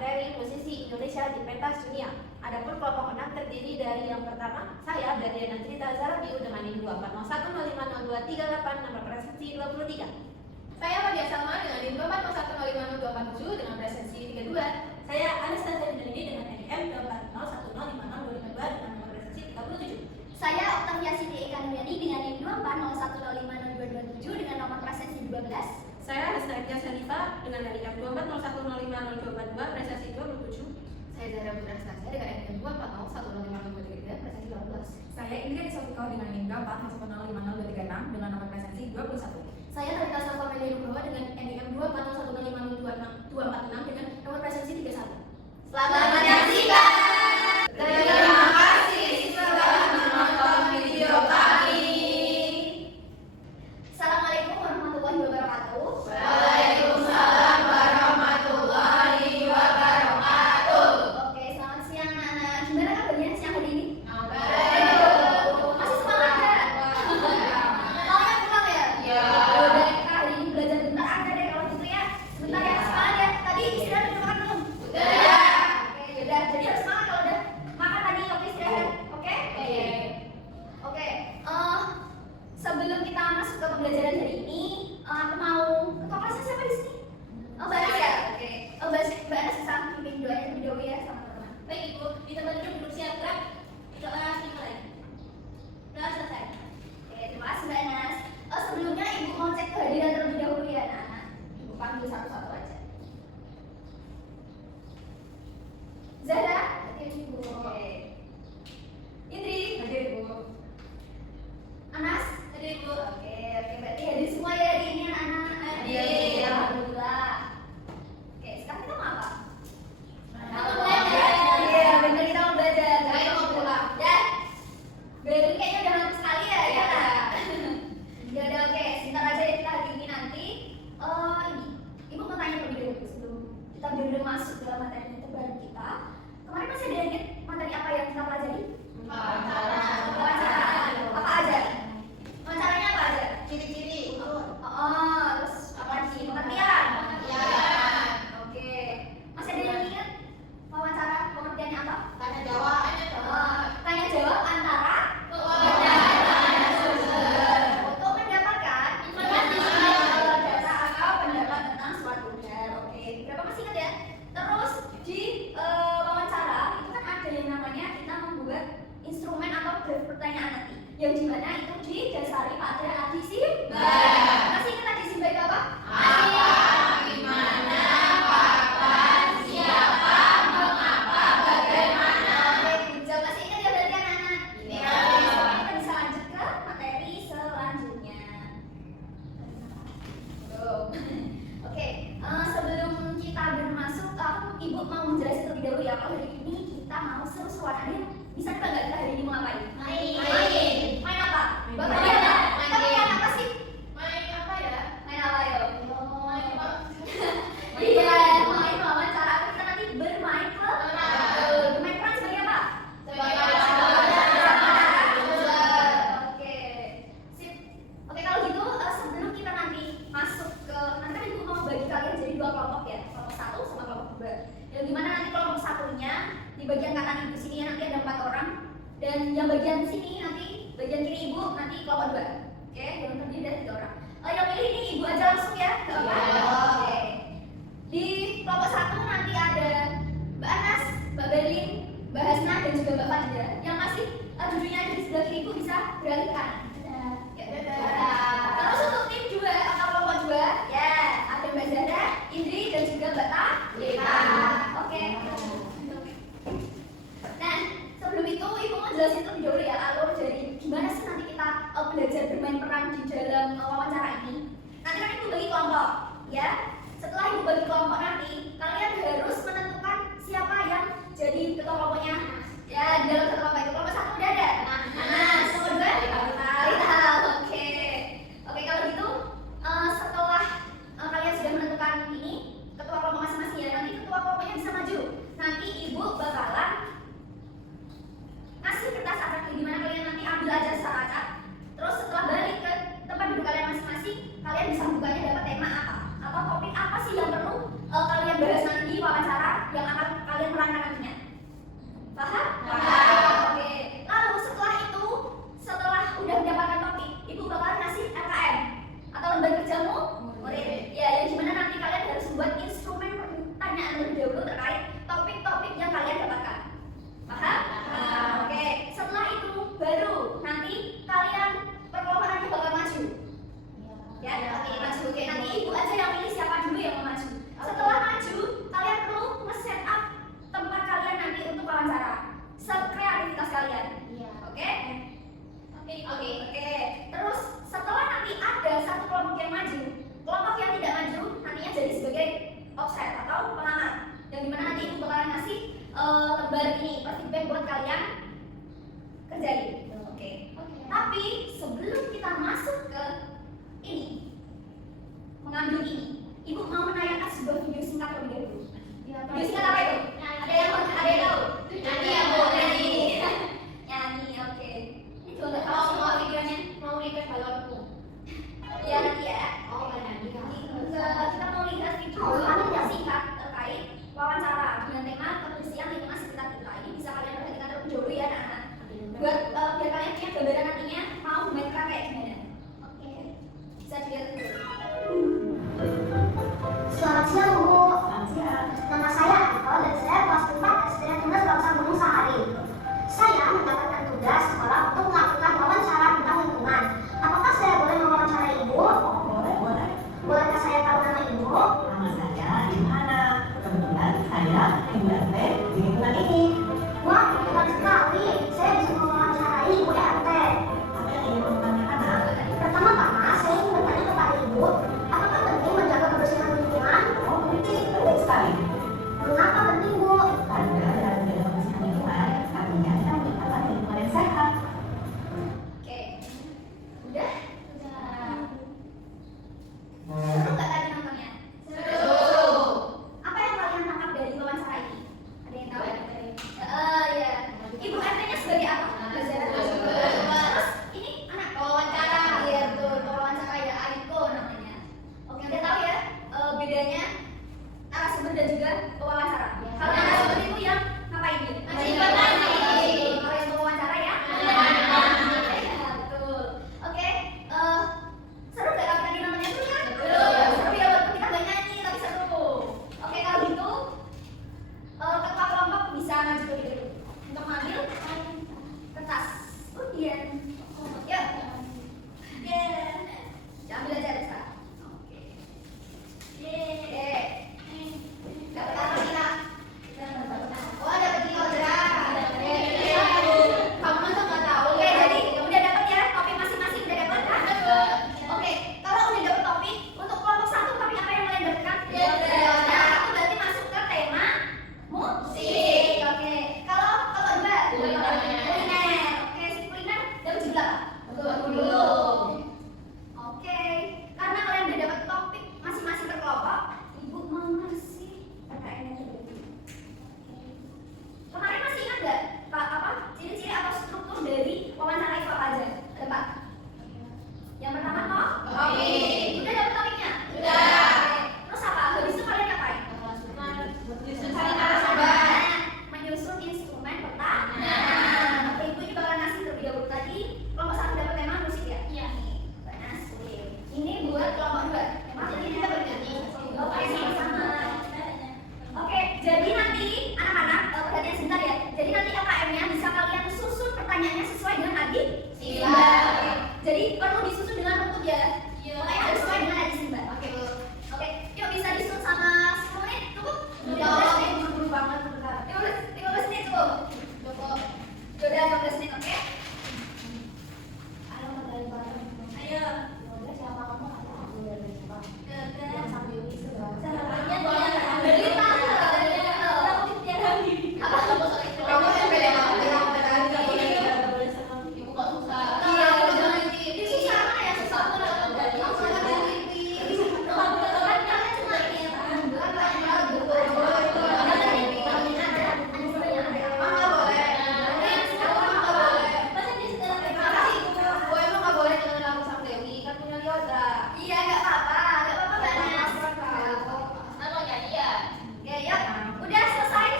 materi posisi Indonesia di pentas dunia. Adapun kelompok 6 terdiri dari yang pertama, saya Berdiana Cerita Zarabiu dengan NIM 240105238 nomor presensi 23. Saya Fadia Salma dengan NIM 240105247 dengan presensi 32. Saya Anastasia Yudhini dengan NIM 240105052 dengan nomor presensi 37. Saya Octavia Siti Ekanuryani dengan NIM 240105227 dengan nomor presensi 12. Saya Anastasia Salifa dengan NIM 240105052 presensi 27. Saya Zahra Putra Anastasia dengan NIM 240105053 presensi 18. Saya Indra Disofiko dengan NIM 240505236 dengan nomor presensi 21. Saya Talita Safa Melia Nugroho dengan NIM 24010502446 dengan nomor presensi 31. Selamat menyaksikan. Terima kasih telah menonton video kami. Assalamualaikum warahmatullahi wabarakatuh. Waalaikumsalam warahmatullahi wabarakatuh. Oke, selamat siang anak-anak. Gimana kabarnya siang hari ini? Baik. Masih semangat kan? Maunya pulang ya? Ya. Udah hari ini belajar bentar aja deh kalau gitu ya. Sebentar ya, semangat ya. Tadi istirahat udah makan belum? Udah. Oke, yaudah. Jadi harus semangat kalau udah makan tadi waktu istirahat. Oke? Oke. Sebelum kita masuk ke pembelajaran hari ini, aku mau ketua kelasnya siapa di sini? Mbak Anas ya? Oke. Mbak Anas bisa pimpin doanya terlebih dahulu ya sama teman-teman. Baik Ibu, di tempat duduk siap gerak. Kelas dimulai. Kelas selesai. Oke, terima kasih Mbak Anas. Sebelumnya Ibu mau cek kehadiran terlebih dahulu ya anak-anak. Ibu panggil satu-satu aja. Zahra, hadir Ibu. Oke. Indri, Hadir Bu. Anas, Hadir Ibu. Oke, berarti hadir semua ya hari ini anak-anak. Hadir. Alhamdulillah. Oke, sekarang kita mau apa? Mau belajar. Iya, benar kita mau belajar. Saya mau pulang. Ya. Berarti kayaknya udah ngantuk sekali ya, ya. Ya udah oke, sebentar aja ya kita hari ini nanti. Ini, Ibu mau tanya terlebih dahulu sebelum kita benar-benar masuk dalam materi terbaru kita. Kemarin masih ada ingat materi apa yang kita pelajari? Wawancara. Apa aja? Wawancaranya apa aja? Ciri-ciri Terus apa lagi? Pengertian. Ya. Oke. Masih ada yang ingat wawancara pengertiannya apa? Tanya jawab. Tanya jawab antara untuk mendapatkan data atau pendapat tentang suatu hal. Oke, berapa masih ingat ya? Terus di wawancara itu kan ada yang namanya kita membuat instrumen atau pertanyaan nanti, yang dimana itu didasari pada adisi baik. Masih ingat adisi baik apa? Apa, gimana, kapan, siapa, mengapa, bagaimana. Oke, jawab masih ingat ya berarti anak-anak? Iya. Kita bisa lanjut ke materi selanjutnya. Belum. Oke, sebelum kita bermasuk, Ibu mau menjelaskan terlebih dahulu ya kalau hari ini kita mau seru-seruan. Ada yang bisa kita nggak kita hari ini mau ngapain? Main. Main apa? Main Bapak game. apa? Main Kita main game. apa sih? Main apa ya? Main apa ya? Main apa? Iya, main wawancara. Kita nanti bermain ke bermain peran sebagai apa? Sebagai Oke, sip. Oke, kalau gitu sebelum kita nanti masuk ke nanti kan Ibu mau bagi kalian jadi dua kelompok ya, kelompok 1 sama kelompok 2. Yang dimana nanti kelompok satunya di bagian kanan Ibu sini ya, nanti ada 4 orang, dan yang bagian sini nanti bagian kiri Ibu nanti kelompok 2. Oke, yang terdiri dari 3 orang. Yang pilih ini Ibu aja langsung ya. Oke. Di kelompok 1 nanti ada Mbak Anas, Mbak Berlin, Mbak Hasna dan juga Mbak Fadila. Yang masih duduknya ada di sebelah kiri Ibu bisa beralih ke kanan. Ya, terus untuk tim 2 atau kelompok 2 ya ada Mbak Zahra, Indri dan juga Mbak Talita. Oke. Nah, sebelum itu Ibu mau jelasin terlebih dahulu ya alur dari gimana sih nanti kita belajar bermain peran di dalam wawancara ini. Nanti kan Ibu bagi kelompok, ya. Setelah Ibu bagi kelompok nanti, kalian harus menentukan siapa yang jadi ketua kelompoknya. Ya, di dalam satu kelompok itu kelompok 1 udah ada. Nah, kelompok 2 dulu terkait topik-topik yang kalian dapatkan. Paham? Nah, oke. Setelah itu baru nanti kalian perkelompokannya bakal maju. Ya, oke, maju. Oke, nanti ibu aja yang pilih siapa dulu yang mau maju. Setelah maju, kalian perlu nge-set up tempat kalian nanti untuk wawancara. Sekreativitas kalian. Oke? Oke. Terus setelah nanti ada satu kelompok yang maju, kelompok yang tidak maju nantinya jadi sebagai offset atau pengamat. Yang dimana nanti ibu bakalan ngasih lembar ini feedback buat kalian kerjain. Oke. Tapi sebelum kita masuk ke ini, mengambil ini, ibu mau menayangkan sebuah video singkat terlebih dahulu. Video singkat apa itu? Ada yang tahu? Nyanyi ya Bu, nyanyi. Nyanyi, oke. Ini juga nggak Kalau tahu mau semua videonya. mau lihat balonku. Ya nanti ya. Oh, nggak nyanyi kan? Kita mau lihat video singkat terkait wawancara dengan tema kebersihan lingkungan sekitar kita. Ini bisa kalian perhatikan terlebih dahulu ya anak-anak. Buat biar kalian punya gambaran nantinya mau mereka kayak gimana. Oke. Bisa dilihat dulu. Selamat siang Bu. Nama saya Anto dan saya kelas 4 SD Tunas Bangsa Gunung Sahari. Saya mendapatkan tugas sekolah untuk melakukan wawancara tentang lingkungan. Apakah saya boleh mewawancarai Ibu? Boleh. Bolehkah saya tahu nama Ibu? Nama saya Imhana. Kebetulan saya Ibu RT di lingkungan ini. Wah, kebetulan sekali. Saya bisa mewawancarai Ibu RT. Apa yang ingin kamu tanyakan, Nak? Pertama-tama, saya ingin bertanya kepada Ibu, apakah penting menjaga kebersihan lingkungan? Oh, penting sekali. Mengapa penting Bu? Karena dalam menjaga kebersihan lingkungan, artinya kita menciptakan lingkungan yang sehat. Oke. Udah? Seru nggak tadi nontonnya? Apa yang kalian tangkap dari wawancara ini? Ada yang tahu? Ya. Ibu RT-nya sebagai apa? Terus ini anak wawancara, ya betul, wawancara ya Aiko namanya. Oke, udah tahu ya bedanya narasumber dan juga pewawancara.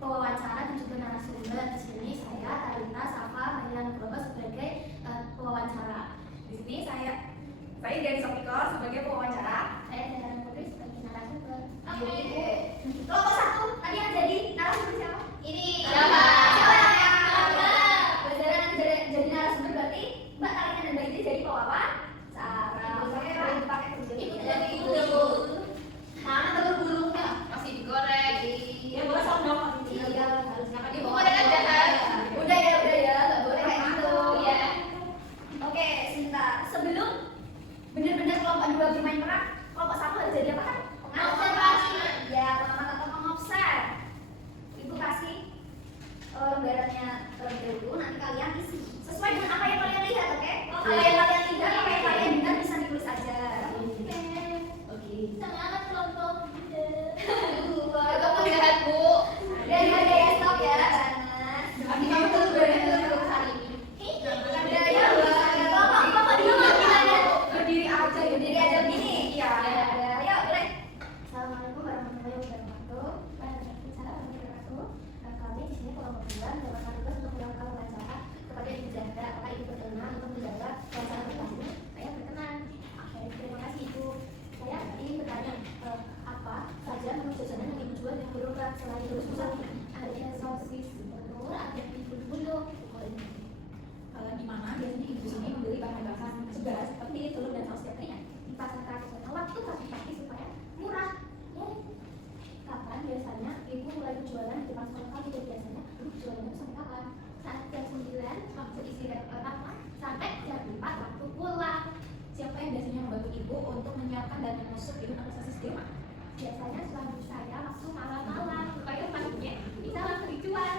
pewawancara dan juga narasumber. Di sini saya Talita Safa Mariana Nugroho sebagai pewawancara. Di sini saya Dian Sopikor sebagai pewawancara. Saya Dara Putri sebagai narasumber. Oke. Kelompok 1 tadi yang jadi narasumber siapa? Ini Siapa yang Bazaran jadi narasumber berarti Mbak Talita dan Mbak Idris jadi pewawancara. Pakai Ibu kerja. jadi ibu. Mana telur gulungnya? Masih digoreng. Ya boleh sombong. Iya, harusnya kan Ibu goreng aja kan? Udah ya, nggak boleh kayak gitu. Iya. Oke, sebentar. Sebelum benar-benar kelompok 2 bermain peran, kelompok 1 harus jadi apa kan? Observasi. Ya, pengamat atau mengobserv. Ibu kasih lembarannya terlebih dahulu, nanti kalian isi sesuai dengan apa yang kalian lihat, oke? Apa yang kalian lihat, apa yang kalian dengar bisa ditulis aja. Oke. Semangat kelompok. Kamu jahat, Bu. Dan ada ya stop ya, panas. Nanti kamu tuh dulu hari ini. Ada ya, kelompok 2 Berdiri aja ya. berdiri aja begini. Iya. Ada. Ayo, boleh. Assalamualaikum warahmatullahi wabarakatuh. Waalaikumsalam warahmatullahi wabarakatuh. Kami di sini kelompok 2 mendapatkan tugas untuk melakukan wawancara kepada Ibu Zahra. Apakah Ibu berkenan untuk menjawab wawancara pertama? Saya berkenan. Oke, terima kasih Ibu. Saya ingin bertanya apa saja menu jajanan yang Ibu jual yang berobat selain terus pusat? Ada sosis, telur, ada bulu-bulu. Di mana biasanya ibu sini membeli bahan-bahan segar seperti telur dan saus Di pasar tradisional waktu pagi-pagi supaya murah. Ya. Kapan biasanya Ibu mulai berjualan di pasar lokal itu biasanya Ibu jualannya sampai kapan? Saat jam 9 waktu istirahat pertama sampai jam 4 waktu pulang. Siapa yang biasanya membantu ibu untuk menyiapkan dan mengusut ibu organisasi di rumah? Biasanya suami saya waktu malam-malam supaya paginya bisa langsung dijual.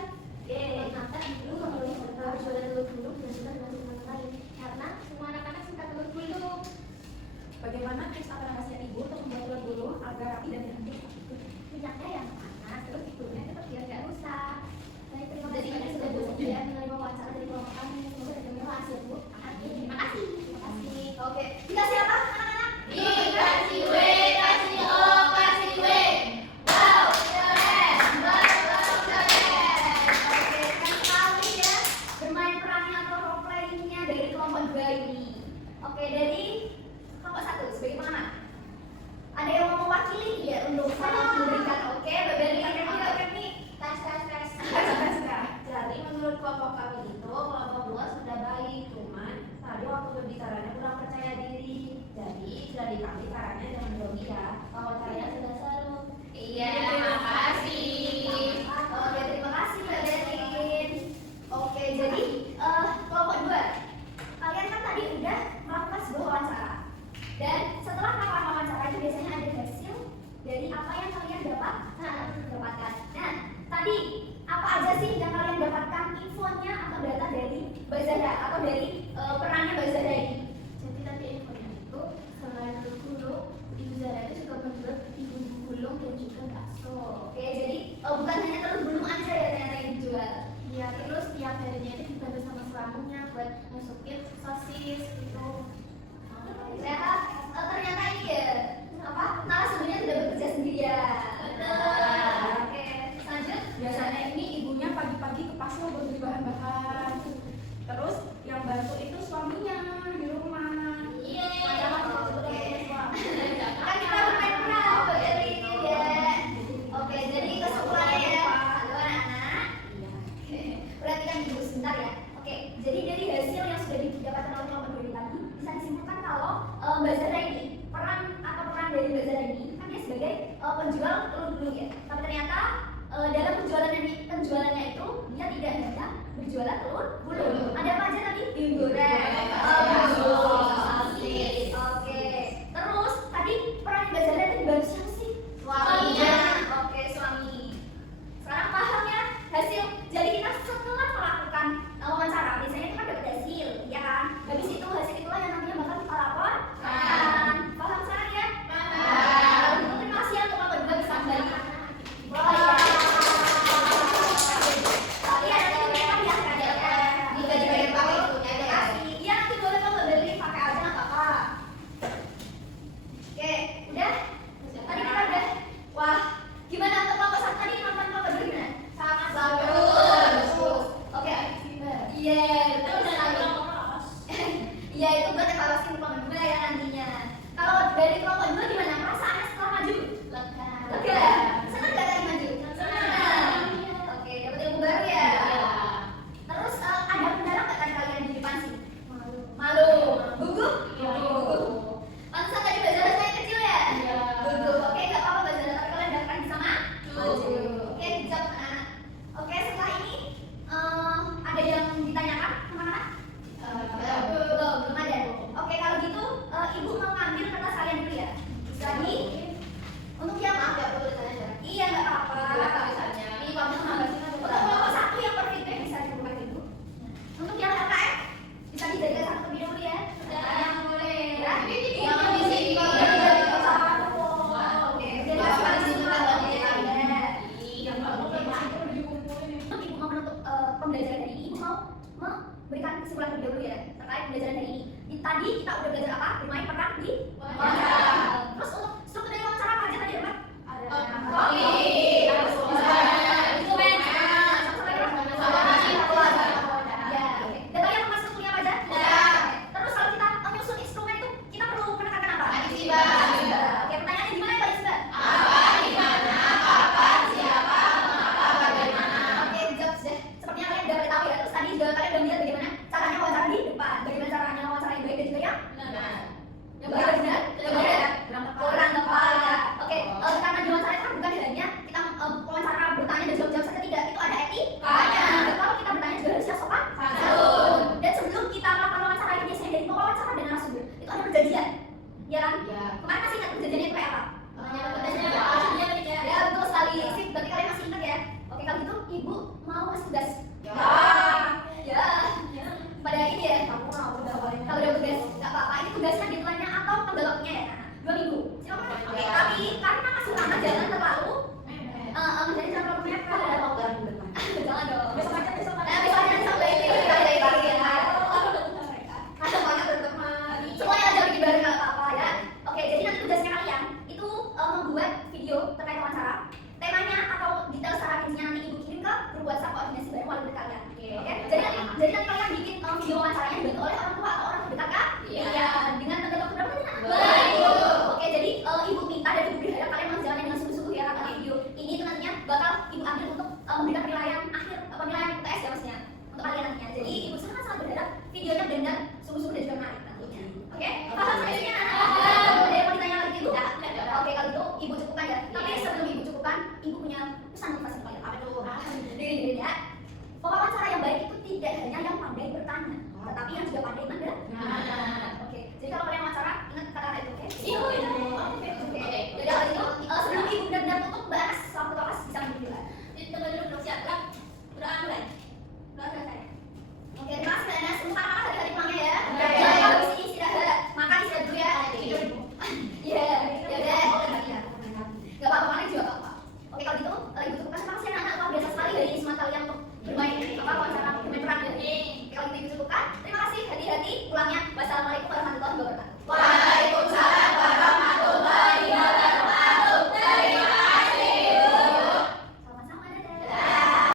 Maka Ibu memilih berjualan telur gulung dan juga dengan teman lain karena semua anak-anak suka telur gulung. Bagaimana tips atau rahasia ibu untuk membuat telur gulung agar rapi dan cantik? Minyaknya yang panas, terus ibunya tetap biar nggak rusak. Baik, terima kasih banyak sudah bersedia menerima wawancara dari kelompok kami. Semoga terima kasih Bu. Terima kasih. Terima kasih. Oke, dikasih apa anak-anak? Kasih W, kasih O, kasih W. Wow, keren. Oke, kan sekali ya bermain perannya atau role playingnya dari kelompok 2 ini. Oke, dari kelompok 1 sebagai pengamat. Ada yang mau mewakili ya untuk memberikan oke, dari tes. Jadi menurut kelompok kami itu kelompok 2 sudah baik, cuman tadi waktu berbicaranya kurang percaya diri. Jadi dari kami sarannya jangan grogi ya. Wawancaranya sudah seru. Iya, makasih. Oke, terima kasih Mbak Derin. Oke, jadi kelompok 2. Kalian kan tadi udah melakukan sebuah wawancara. Dan setelah melakukan wawancara itu biasanya ada hasil dari apa yang kalian dapatkan. Nah, tadi apa aja sih yang kalian dapatkan infonya atau data dari Mbak Zahra atau dari perannya Mbak Zahra ini? Jadi tadi infonya itu selain telur gulung, Ibu Zahra itu juga menjual ibu gulung dan juga bakso. Oke, jadi bukan hanya telur gulung aja ya ternyata yang dijual. Ya, terus tiap harinya itu dibantu sama suaminya buat masukin sosis gitu. Ternyata ini ya apa narasumbernya tidak bekerja sendirian. Oke, lanjut. Biasanya ini ibunya pagi-pagi ke pasar buat beli bahan-bahan. Terus yang bantu itu suaminya di rumah. Iya. Oke. Kan kita bermain peran sebagai ini ya. Oke, jadi kesimpulannya ya. Halo anak-anak. Oke. Perhatikan dulu sebentar ya. Oke, jadi dari hasil yang sudah didapatkan oleh kelompok 2 tadi bisa disimpulkan kalau Mbak Zahra ini peran dari Mbak Zahra ini kan dia sebagai penjual telur gulung ya. Tapi ternyata dalam penjualannya itu dia tidak hanya berjualan telur gulung. Ada apa aja tadi? Digoreng. Oke. Terus tadi peran Mbak Zahra itu dibantu siapa sih? Suaminya. Oke, suami. Sekarang paham ya hasil. Jadi kita setelah melakukan wawancara biasanya itu kan dapat hasil, ya kan? Habis itu hasil itulah yang nantinya bakal kita laporkan. Paham sekarang ya? Paham. Terima kasih ya untuk kelompok 2 bisa kembali. Oh iya. Iya, nanti kita lihat kan ya. memberikan kesimpulan terlebih dahulu ya terkait pembelajaran hari ini. Tadi kita udah belajar apa? Bermain peran di Terus untuk struktur dari wawancara apa aja tadi dapat? Dan tadi apa strukturnya apa aja? Terus kalau kita menyusun instrumen itu kita perlu menekankan apa? Oke, pertanyaannya gimana ya Pak Isba? Oke, dijawab sudah. Sepertinya kalian udah tahu ya. Terus tadi juga kalian udah melihat bagaimana caranya wawancara di depan, bagaimana caranya wawancara yang baik dan juga yang baik dan benar, kurang tepat ya. Oke, karena di wawancara itu kan bukan hanya kita wawancara bertanya dan jawab saja tidak, itu ada etikanya. Dan kalau kita bertanya juga harus sopan santun. Dan sebelum kita melakukan wawancara ini biasanya dari wawancara dan narasumber itu ada perjanjian, ya kan? Kemarin masih ingat perjanjiannya itu kayak apa? Ya betul sekali. Sip, berarti kalian masih ingat ya? Oke, kalau gitu ibu mau kasih tugas. Ya. Pada ini ya, kamu mau kalau udah tugas nggak apa-apa. Ini tugasnya deadline-nya atau tanggal waktunya ya, 2 minggu. Silakan. Oke, tapi karena masih lama jangan terlalu jadi jangan terlalu mepet. Jangan dong. Besok aja besok lagi. Ada banyak berteman. Semuanya aja bikin bareng nggak apa-apa ya. Oke, jadi nanti tugasnya kalian itu membuat video terkait wawancara. Temanya atau detail secara rincinya nanti ibu kirim ke grup WhatsApp koordinasi bareng wali murid kalian. Oke. Jadi nanti kalian bikin video wawancaranya dibantu oleh orang tua atau orang terdekat kan? Iya. Dengan tanggal waktu berapa tadi? Oke, jadi ibu minta dan ibu berharap kalian menjalannya dengan sungguh-sungguh ya karena video ini itu nantinya bakal ibu ambil untuk memberikan penilaian akhir penilaian UTS ya maksudnya untuk kalian nantinya. Jadi ibu sangat berharap videonya benar sungguh-sungguh dan juga menarik nantinya. Oke? Paham sebenarnya anak? Ada yang mau ditanya lagi ibu? Oke, kalau itu ibu cukupkan ya. Tapi sebelum ibu cukupkan, ibu punya pesan motivasi kalian. Apa tuh? Diri ya. Wawancara yang baik itu tidak hanya yang pandai bertanya, tetapi yang juga pandai mendengar. Oke, jadi kalau kalian wawancara, ingat kata-kata itu, oke? Oke. Jadi kalau itu, sebelum ibu benar-benar tutup bahas selama kelas bisa menunjuk. Tunggu dulu, belum siap. Udah mulai. Udah selesai. Oke, terima kasih Mbak Anas. Untuk anak-anak hari-hari pulangnya ya. Oke. Jangan habis ini istirahat. Makan istirahat dulu ya. Iya, ya udah. Gak apa-apa, mana juga gak apa-apa. Oke, kalau gitu, ibu cukupkan. Terima kasih anak-anak luar biasa sekali dari semangat kalian untuk bermain wawancara bermain peran ya. Oke, kalau gitu ibu cukupkan. Terima kasih, hati-hati pulangnya. Wassalamualaikum warahmatullahi wabarakatuh.